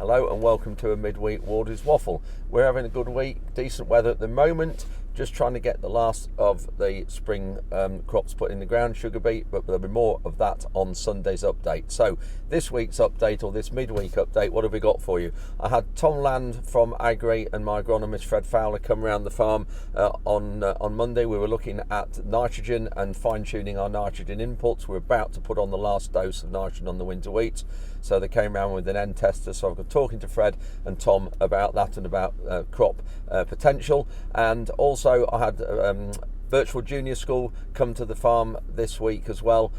Hello and welcome to a midweek Wardy's Waffle. We're having a good week, decent weather at the moment, just trying to get the last of the spring crops put in the ground, sugar beet, but there'll be more of that on Sunday's update. So this week's update, or this midweek update, what have we got for you? I had Tom Land from Agri and my agronomist Fred Fowler come around the farm on Monday. We were looking at nitrogen and fine-tuning our nitrogen inputs. We're about to put on the last dose of nitrogen on the winter wheat. So they came around with an end tester, so I've got talking to Fred and Tom about that and about crop potential. And also I had Virtual Junior School come to the farm this week as well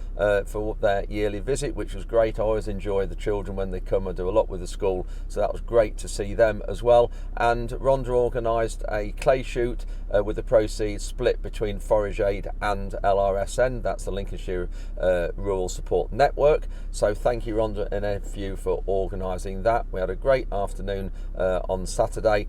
for their yearly visit, which was great. I always enjoy the children when they come. I do a lot with the school, so that was great to see them as well. And Rhonda organised a clay shoot with the proceeds split between Forage Aid and LRSN. That's the Lincolnshire Rural Support Network. So thank you, Rhonda and FU, for organising that. We had a great afternoon on Saturday,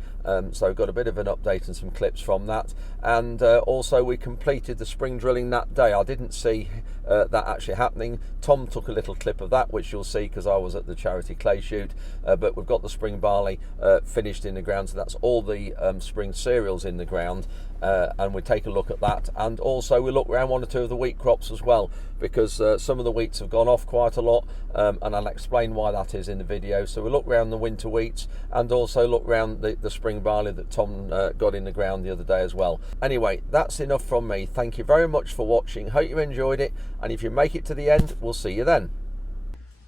so got a bit of an update and some clips from that. And also we completed the spring drilling that day. I didn't see that actually happening. Tom took a little clip of that, which you'll see because I was at the charity clay shoot, but we've got the spring barley finished in the ground, so that's all the spring cereals in the ground. And we take a look at that, and also we look around one or two of the wheat crops as well, because some of the wheats have gone off quite a lot, and I'll explain why that is in the video. So we look around the winter wheats and also look around the spring barley that Tom got in the ground the other day as well. Anyway, that's enough from me. Thank you very much for watching. Hope you enjoyed it, and if you make it to the end, we'll see you then.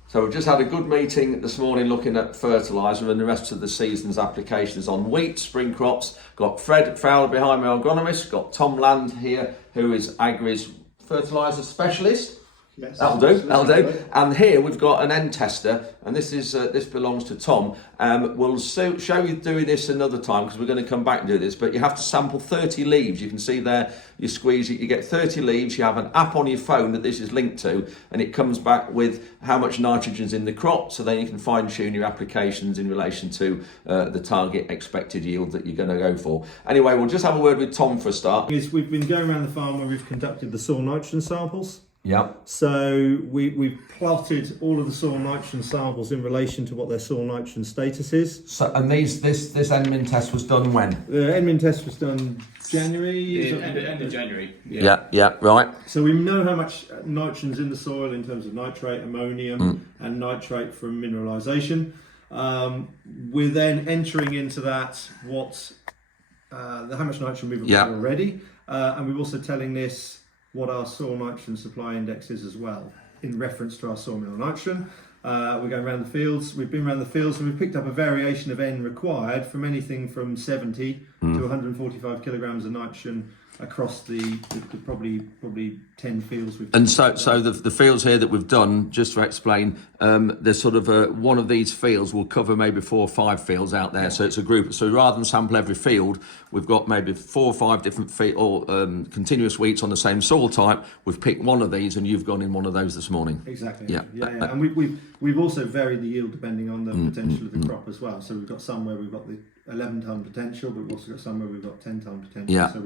So we've just had a good meeting this morning looking at fertilizer and the rest of the season's applications on wheat, spring crops. Got Fred Fowler behind me, agronomist. Got Tom Land here, who is Agri's fertilizer specialist. Yes, that'll do. And here we've got an end tester, and this belongs to Tom. We'll show you doing this another time because we're going to come back and do this. But you have to sample 30 leaves. You can see there, you squeeze it, you get 30 leaves. You have an app on your phone that this is linked to, and it comes back with how much nitrogen's in the crop. So then you can fine tune your applications in relation to the target expected yield that you're going to go for. Anyway, we'll just have a word with Tom for a start. We've been going around the farm where we've conducted the soil nitrogen samples. Yeah. So we've plotted all of the soil nitrogen samples in relation to what their soil nitrogen status is. So, and this Enmin test was done when? The Enmin test was done January. End of January. Yeah, right. So we know how much nitrogen's in the soil in terms of nitrate, ammonium, and nitrate from mineralisation. We're then entering into that how much nitrogen we've got already, and we're also telling this what our soil nitrogen supply index is as well, in reference to our soil mineral nitrogen. We're going around the fields. We've been around the fields and we've picked up a variation of N required from anything from 70 to 145 kilograms of nitrogen across the probably 10 fields we've done. And so the fields here that we've done, just to explain, there's sort of one of these fields will cover maybe 4 or 5 fields out there. Yeah. So it's a group. So rather than sample every field, we've got maybe 4 or 5 different continuous wheats on the same soil type. We've picked one of these, and you've gone in one of those this morning. Exactly. Yeah. And we've also varied the yield depending on the potential of the crop as well. So we've got some where we've got the 11-ton potential, but we've also got some where we've got 10-ton potential. Yeah. So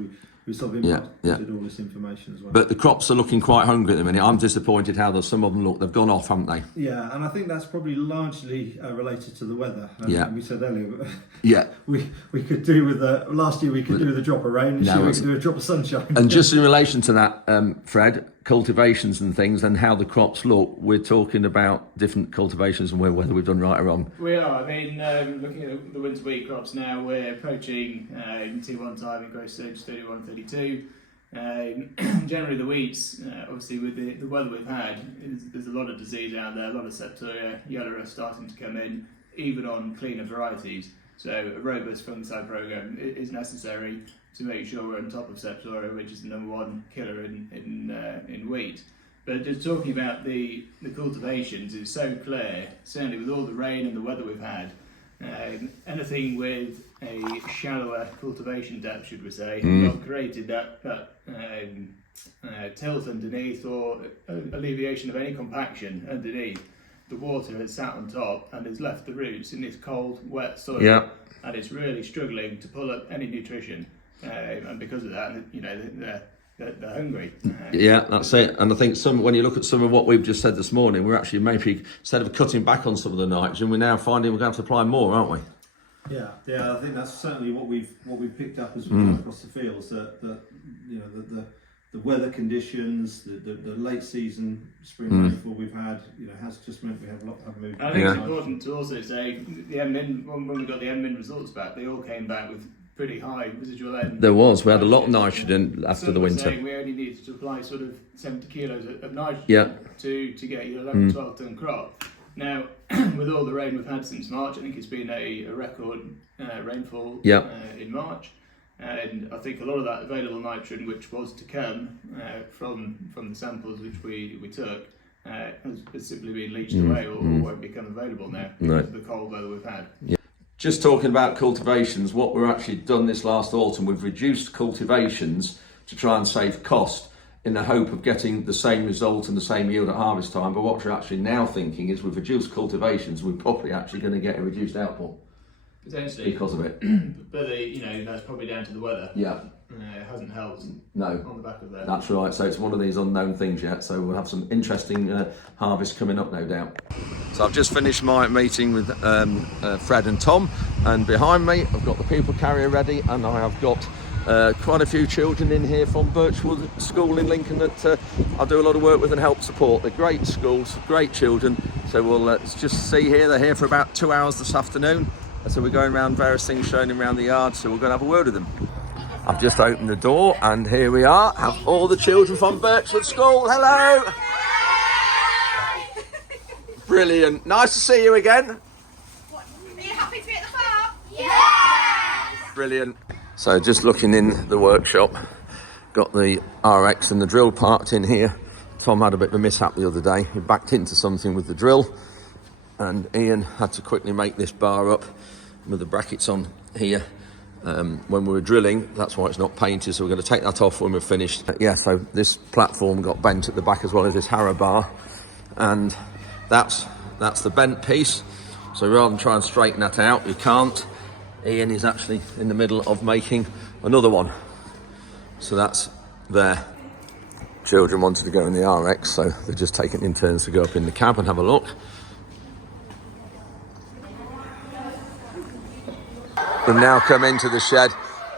we sort of inputted all this information as well. But the crops are looking quite hungry at the minute. I'm disappointed how some of them look. They've gone off, haven't they? Yeah, and I think that's probably largely related to the weather. And we said earlier, we could do with last year we could do with a drop of rain. This year we could do a drop of sunshine. And just in relation to that, Fred, cultivations and things and how the crops look, we're talking about different cultivations and whether we've done right or wrong. We are. I mean, looking at the winter wheat crops now, we're approaching T1 time in growth stage 31, 32. Generally the wheats, obviously with the weather we've had, there's a lot of disease out there, a lot of septoria, yellow rust starting to come in, even on cleaner varieties. So a robust fungicide program is necessary to make sure we're on top of septoria, which is the #1 killer in wheat. But just talking about the cultivations is so clear, certainly with all the rain and the weather we've had. Anything with a shallower cultivation depth, should we say, not created that tilt underneath or alleviation of any compaction underneath. The water has sat on top and has left the roots in this cold, wet soil, and it's really struggling to pull up any nutrition. And because of that, they're hungry. Yeah, that's it. And I think when you look at some of what we've just said this morning, we're actually maybe, instead of cutting back on some of the nitrogen, we're now finding we're going to have to apply more, aren't we? Yeah, I think that's certainly what we've picked up as we go across the fields. That you know the weather conditions, the late season spring rainfall we've had, has just meant we have moved. I think it's important to also say the M-min, when we got the M-min results back, they all came back with pretty high residual N. There was. We had a lot of nitrogen after the winter. We only needed to apply sort of 70 kilos of nitrogen to get your 11, 12 ton crop. Now, with all the rain we've had since March, I think it's been a record rainfall in March. And I think a lot of that available nitrogen, which was to come from the samples which we took, has simply been leached away or won't become available now because of the cold weather we've had. Yeah. Just talking about cultivations, what we've actually done this last autumn, we've reduced cultivations to try and save cost in the hope of getting the same result and the same yield at harvest time. But what we're actually now thinking is we've reduced cultivations, we're probably actually going to get a reduced output. Potentially. Because of it. But that's probably down to the weather. Yeah. It hasn't helped on the back of that. That's right, so it's one of these unknown things yet, so we'll have some interesting harvests coming up, no doubt. So I've just finished my meeting with Fred and Tom, and behind me I've got the people carrier ready, and I have got quite a few children in here from Birchwood School in Lincoln that I do a lot of work with and help support. They're great schools, great children, so we'll just see here. They're here for about 2 hours this afternoon. So we're going around various things, showing them around the yard, so we're going to have a word with them. I've just opened the door and here we are, have all the children from Birchwood School. Hello! Brilliant, nice to see you again. Are you happy to be at the farm? Yeah! Brilliant. So just looking in the workshop, got the RX and the drill parked in here. Tom had a bit of a mishap the other day, he backed into something with the drill, and Ian had to quickly make this bar up with the brackets on here when we were drilling. That's why it's not painted, so we're going to take that off when we're finished. So this platform got bent at the back as well as this harrow bar, and that's the bent piece. So rather than try and straighten that out, you can't. Ian is actually in the middle of making another one, so that's there. Children wanted to go in the RX, so they're just taking it in turns to go up in the cab and have a look. We've now come into the shed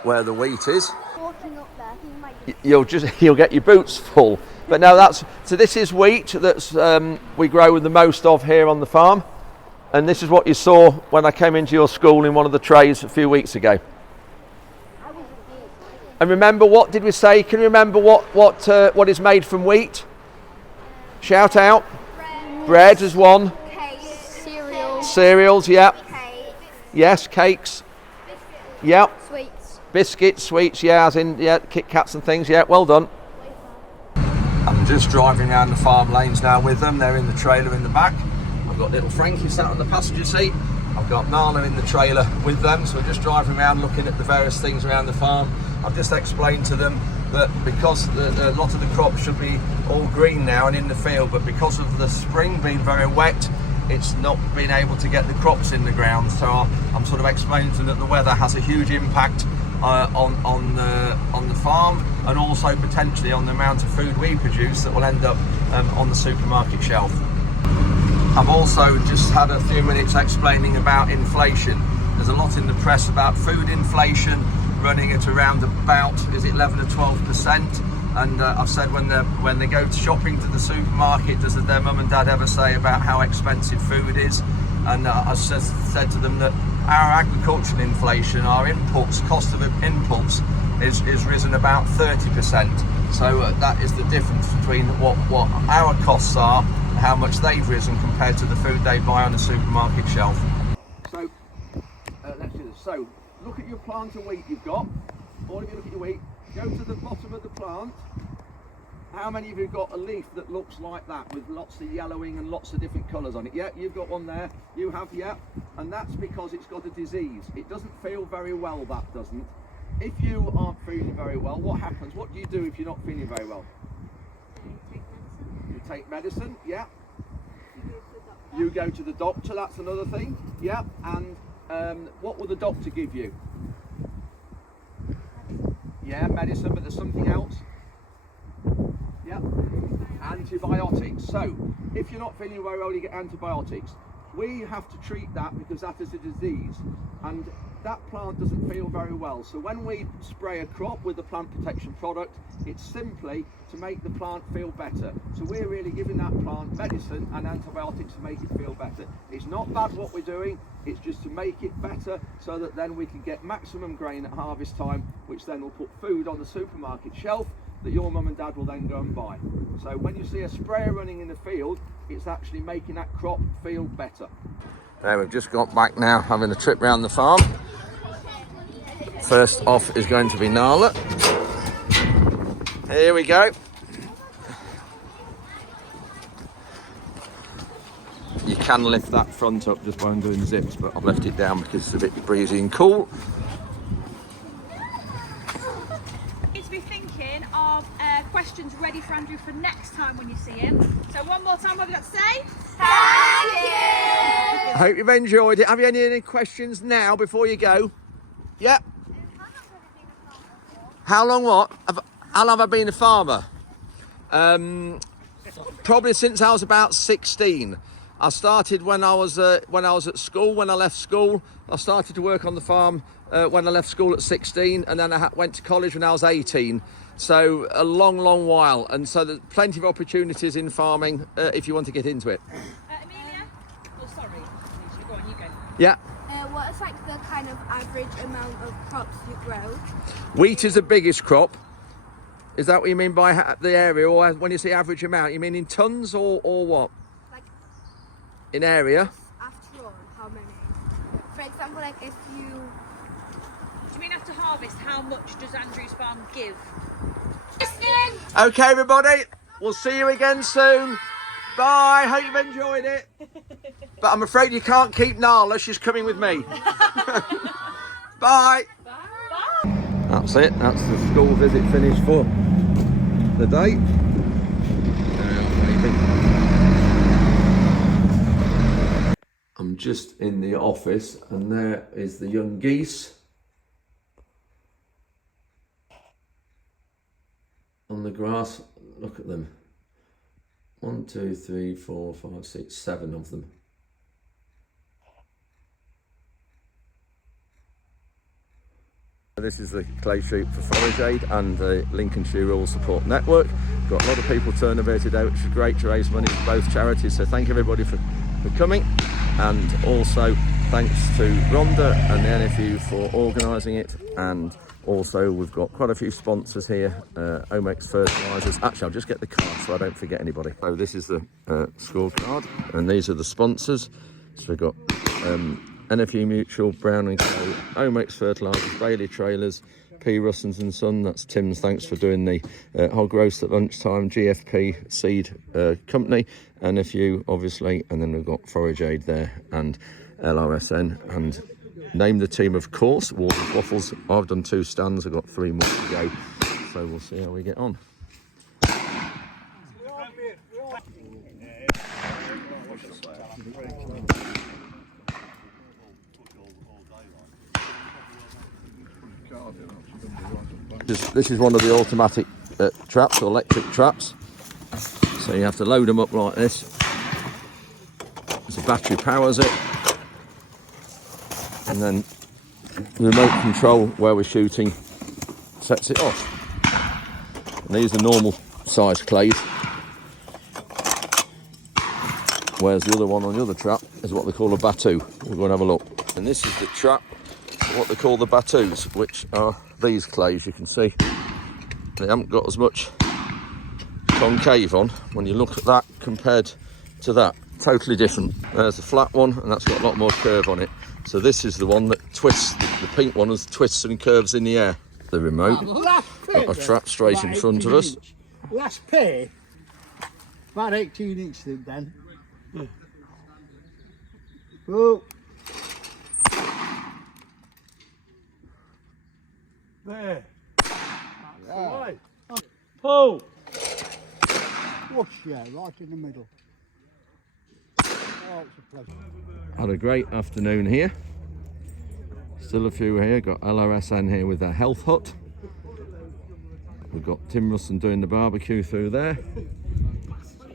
where the wheat is. Walking up there, You'll get your boots full. But no, this is wheat that's we grow the most of here on the farm, and this is what you saw when I came into your school in one of the trays a few weeks ago. And remember, what did we say? Can you remember what is made from wheat? Shout out. Bread is one. cakes, Cereals, yeah. cakes, Yes, cakes. Yeah. sweets. Biscuits, sweets, yeah, as in, Kit Kats and things, yeah, well done. I'm just driving around the farm lanes now with them. They're in the trailer in the back. I've got little Frankie sat on the passenger seat. I've got Nala in the trailer with them, so we're just driving around looking at the various things around the farm. I've just explained to them that because a lot of the crops should be all green now and in the field, but because of the spring being very wet, it's not been able to get the crops in the ground. So I'm sort of explaining to them that the weather has a huge impact on the farm, and also potentially on the amount of food we produce that will end up on the supermarket shelf. I've also just had a few minutes explaining about inflation. There's a lot in the press about food inflation running at around about 11 to 12%. And I've said when they go shopping to the supermarket, does their mum and dad ever say about how expensive food is? And I said to them that our agricultural inflation, our inputs, cost of inputs is risen about 30%. So that is the difference between what our costs are and how much they've risen compared to the food they buy on the supermarket shelf. So let's do this. So look at your plant of wheat you've got. All of you look at your wheat. Go to the bottom of the plant. How many of you got a leaf that looks like that with lots of yellowing and lots of different colours on it? Yeah, you've got one there. You have, yeah. And that's because it's got a disease. It doesn't feel very well, that doesn't. If you aren't feeling very well, what happens? What do you do if you're not feeling very well? You take medicine, yeah. You go to the doctor, that's another thing, yeah. And what will the doctor give you? Yeah, medicine, but there's something else. Yep. Antibiotics. So, if you're not feeling very well, you get antibiotics. We have to treat that because that is a disease, and that plant doesn't feel very well. So when we spray a crop with the plant protection product, it's simply to make the plant feel better. So we're really giving that plant medicine and antibiotics to make it feel better. It's not bad what we're doing, it's just to make it better so that then we can get maximum grain at harvest time, which then will put food on the supermarket shelf that your mum and dad will then go and buy. So when you see a sprayer running in the field, it's actually making that crop feel better. There, we've just got back now, having a trip round the farm. First off is going to be Nala. Here we go. You can lift that front up just by undoing zips, but I've left it down because it's a bit breezy and cool. To be thinking of questions ready for Andrew for next time when you see him. So one more time, what have you got to say? Thank you! I hope you've enjoyed it. Have you any questions now before you go? Yeah. How long what? How long have I been a farmer? Probably since I was about 16. I started when I was at school. When I left school, I started to work on the farm when I left school at 16, and then I went to college when I was 18. So a long, long while, and so there's plenty of opportunities in farming if you want to get into it. Amelia? Oh, sorry. Go on, you go. Yeah. What is like the kind of average amount of crops you grow? Wheat is the biggest crop. Is that what you mean by the area, or when you say average amount, you mean in tons or what? Like in area? after all, how many? For example, like if you... Do you mean after harvest, how much does Andrew's farm give? Okay, everybody, we'll see you again soon. Bye, hope you've enjoyed it. But I'm afraid you can't keep Nala, she's coming with me. Bye. That's it, that's the school visit finished for the day. I'm just in the office, and there is the young geese on the grass. Look at them. 1, 2, 3, 4, 5, 6, 7 of them. This is the clay shoot for Forage Aid and the Lincolnshire Rural Support Network. Got a lot of people turning about it out, which is great to raise money for both charities. So thank everybody for coming, and also thanks to Rhonda and the NFU for organising it. And also we've got quite a few sponsors here. Omex Fertilizers. Actually, I'll just get the card so I don't forget anybody. So this is the scorecard, and these are the sponsors. So we've got NFU Mutual, Brown & Co, Omex Fertilizers, Bailey Trailers, P. Russens and Son, that's Tim's, thanks for doing the hog roast at lunchtime, GFP Seed Company, NFU obviously, and then we've got Forage Aid there, and LRSN, and name the team of course, Warden's Waffles. I've done 2 stands, I've got 3 more to go, so we'll see how we get on. This is one of the automatic traps, or electric traps. So you have to load them up like this. The battery powers it. And then the remote control where we're shooting sets it off. And these are normal size clays. Whereas the other one on the other trap is what they call a battue. We'll go and have a look. And this is the trap, what they call the battues, which are these clays. You can see they haven't got as much concave on when you look at that compared to that. Totally different. There's a flat one, and that's got a lot more curve on it. So this is the one that twists, the pink one has twists and curves in the air. The remote, got a trap straight in front of us. Last pay, about 18 inches then. Oh. There. Yeah. Pull. Whoosh, yeah, right in the middle. Oh, it's a pleasure. Had a great afternoon here. Still a few here. Got LRSN here with their health hut. We've got Tim Russon doing the barbecue through there.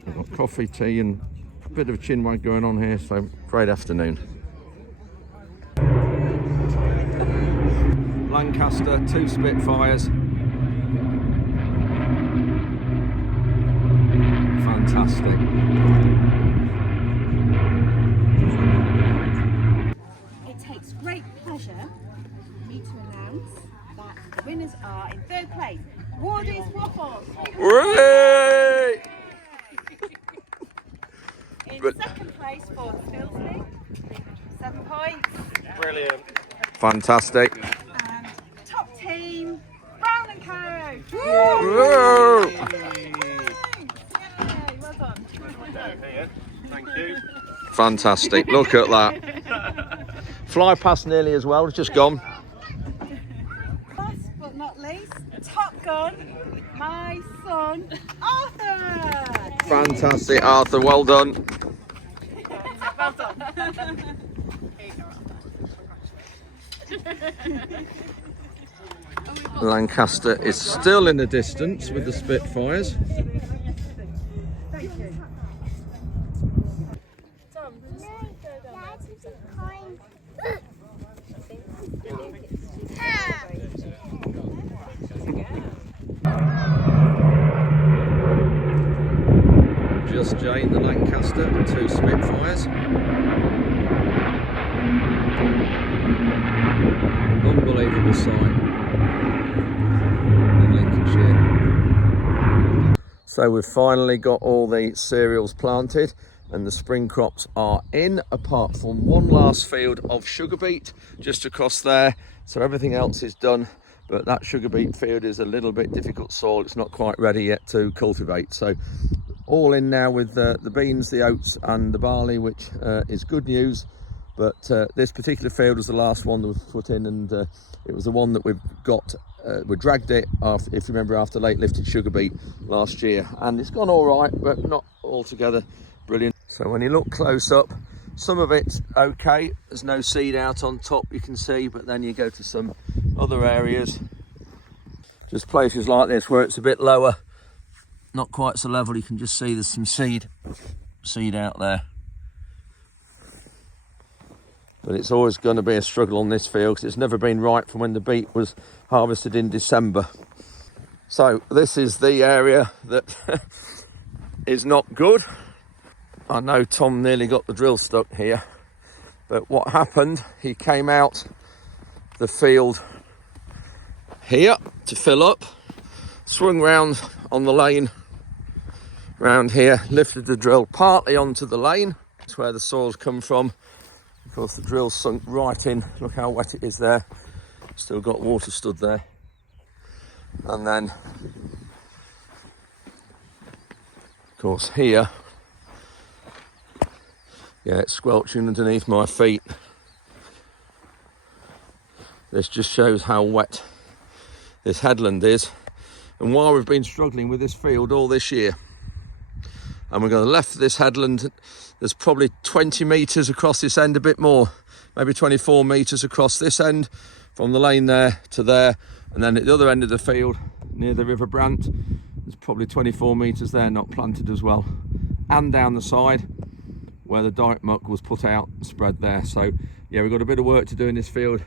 We've got coffee, tea and a bit of a chinwag going on here, so great afternoon. Lancaster, 2 Spitfires. Fantastic. It takes great pleasure for me to announce that the winners are in 3rd place, Wardy's Waffles. Hooray! In 2nd place, for Spilsley, 7 points. Brilliant. Fantastic. And top team, Brown and Co. Whoa! Yay! Well done. Thank you. Fantastic. Look at that. Fly past nearly as well. It's just gone. Last but not least, Top Gun, my son, Arthur. Fantastic, Arthur. Well done. Well done. Lancaster is still in the distance with the Spitfires. Just Jane, the Lancaster, and 2 Spitfires. Unbelievable sight in Lincolnshire. So we've finally got all the cereals planted and the spring crops are in, apart from one last field of sugar beet just across there. So everything else is done, but that sugar beet field is a little bit difficult soil. It's not quite ready yet to cultivate. So all in now with the beans, the oats and the barley, which is good news. But this particular field was the last one that was put in, and it was the one that we've got. We dragged it, after, if you remember, after late lifted sugar beet last year, and it's gone all right, but not altogether brilliant. So when you look close up, some of it's okay. There's no seed out on top, you can see, but then you go to some other areas, just places like this where it's a bit lower, not quite so level. You can just see there's some seed out there. But it's always going to be a struggle on this field because it's never been right from when the beet was harvested in December. So this is the area that is not good. I know Tom nearly got the drill stuck here, but what happened, he came out the field here to fill up, swung round on the lane round here, lifted the drill partly onto the lane. That's where the soil's come from. Of course, the drill's sunk right in. Look how wet it is there. Still got water stood there. And then, of course, here, yeah, it's squelching underneath my feet. This just shows how wet this headland is, and why we've been struggling with this field all this year. And we're going to left this headland. There's probably 20 metres across this end, a bit more, maybe 24 metres across this end, from the lane there to there. And then at the other end of the field, near the River Brant, there's probably 24 metres there, not planted as well. And down the side, where the dyke muck was put out and spread there. So yeah, we've got a bit of work to do in this field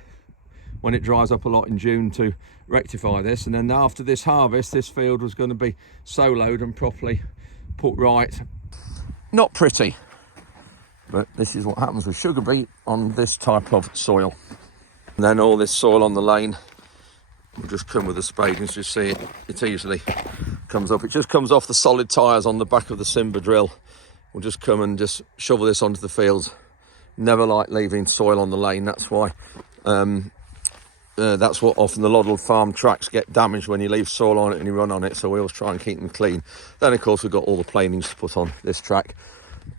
when it dries up a lot in June to rectify this. And then after this harvest, this field was going to be soloed and properly put right. Not pretty, but this is what happens with sugar beet on this type of soil. And then all this soil on the lane will just come with a spade, and just see it easily comes up. It just comes off the solid tyres on the back of the Simba drill. We'll just come and just shovel this onto the fields. Never like leaving soil on the lane. That's why that's what often the lot of farm tracks get damaged, when you leave soil on it and you run on it. So we always try and keep them clean. Then of course we've got all the planings to put on this track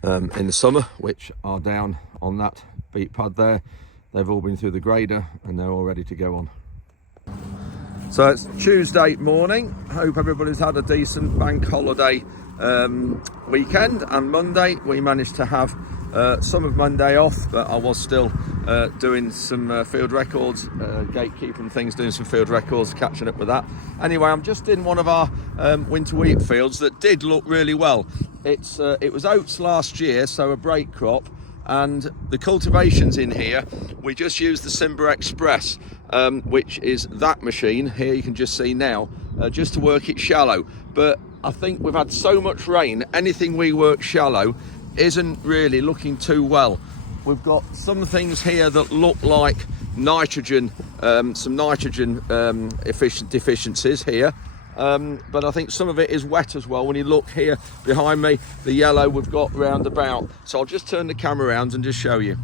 in the summer, which are down on that beet pad there. They've all been through the grader and they're all ready to go on. So it's Tuesday morning. Hope everybody's had a decent bank holiday weekend, and Monday we managed to have some of Monday off, but I was still doing some field records, gatekeeping things, doing some field records, catching up with that. Anyway, I'm just in one of our winter wheat fields that did look really well. It was oats last year, so a break crop, and the cultivations in here, we just used the Simba Express, which is that machine here you can just see now, just to work it shallow. But I think we've had so much rain, anything we work shallow isn't really looking too well. We've got some things here that look like nitrogen, some nitrogen deficiencies here, but I think some of it is wet as well. When you look here behind me, the yellow we've got round about. So I'll just turn the camera around and just show you.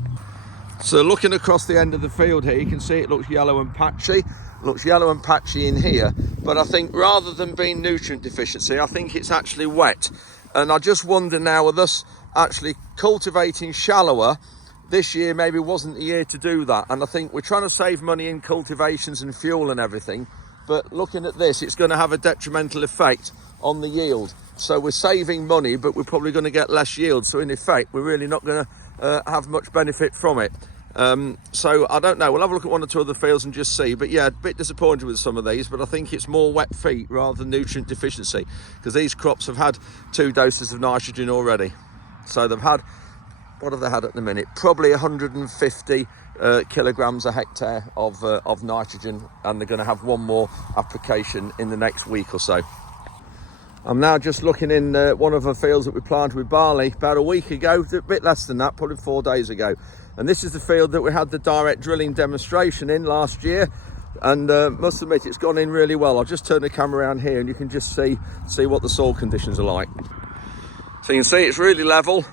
So looking across the end of the field here, you can see it looks yellow and patchy. Looks yellow and patchy in here, but I think rather than being nutrient deficiency, I think it's actually wet. And I just wonder now, with us actually cultivating shallower, this year maybe wasn't the year to do that. And I think we're trying to save money in cultivations and fuel and everything, but looking at this, it's going to have a detrimental effect on the yield. So we're saving money, but we're probably going to get less yield. So in effect, we're really not going to have much benefit from it. So I don't know, we'll have a look at one or two other fields and just see. But yeah, a bit disappointed with some of these, but I think it's more wet feet rather than nutrient deficiency, because these crops have had 2 doses of nitrogen already. So they've had, what have they had at the minute? Probably 150 kilograms a hectare of nitrogen, and they're going to have one more application in the next week or so. I'm now just looking in one of the fields that we planted with barley about a week ago, a bit less than that, probably 4 days ago. And this is the field that we had the direct drilling demonstration in last year, and must admit it's gone in really well. I'll just turn the camera around here and you can just see what the soil conditions are like. So you can see it's really level,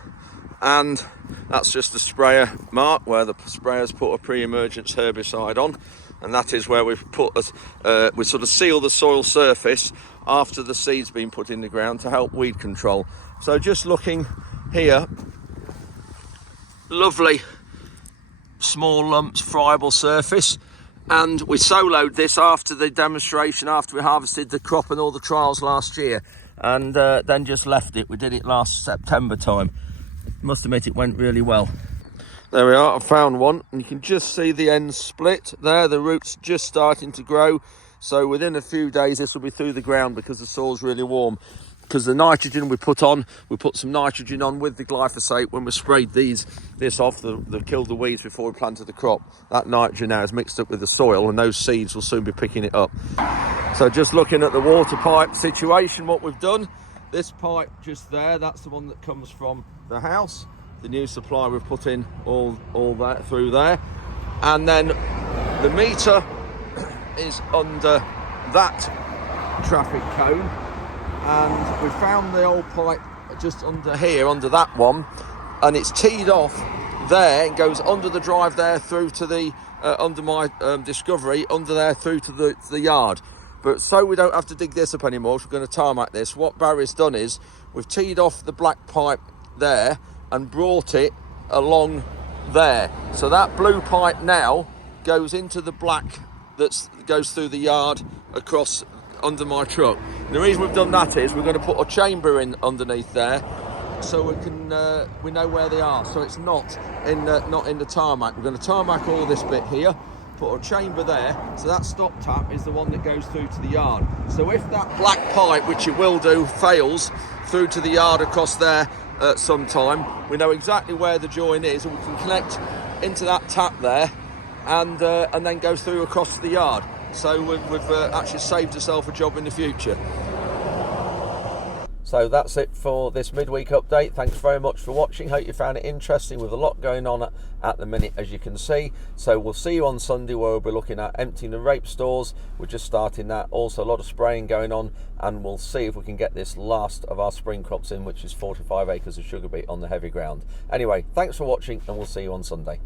and that's just the sprayer mark where the sprayer's put a pre-emergence herbicide on, and that is where we've put we sort of seal the soil surface after the seed's been put in the ground to help weed control. So just looking here, lovely small lumps, friable surface, and we soloed this after the demonstration, after we harvested the crop and all the trials last year, and then just left it. We did it last September time. Must admit it went really well. There we are, I found one, and you can just see the ends split there, the roots just starting to grow. So within a few days this will be through the ground, because the soil's really warm. Because the nitrogen we put some nitrogen on with the glyphosate when we sprayed this off, the killed the weeds before we planted the crop. That nitrogen now is mixed up with the soil, and those seeds will soon be picking it up. So just looking at the water pipe situation, what we've done, this pipe just there, that's the one that comes from the house. The new supply we've put in all that through there, and then the meter is under that traffic cone. And we found the old pipe just under here, under that one, and it's teed off there and goes under the drive there through to the under my discovery, under there through to the yard. But so we don't have to dig this up anymore, so we're going to tarmac this. What Barry's done is we've teed off the black pipe there and brought it along there. So that blue pipe now goes into the black that goes through the yard across under my truck. And the reason we've done that is we're going to put a chamber in underneath there, so we know where they are. So it's not in the tarmac. We're going to tarmac all this bit here, put a chamber there, so that stop tap is the one that goes through to the yard. So if that black pipe, which it will do, fails through to the yard across there at some time, we know exactly where the join is, and we can connect into that tap there, and then go through across the yard. So we've actually saved ourselves a job in the future. So that's it for this midweek update. Thanks very much for watching. Hope you found it interesting, with a lot going on at the minute, as you can see. So we'll see you on Sunday, where we'll be looking at emptying the rape stores. We're just starting that. Also a lot of spraying going on, and we'll see if we can get this last of our spring crops in, which is 45 acres of sugar beet on the heavy ground. Anyway, thanks for watching, and we'll see you on Sunday.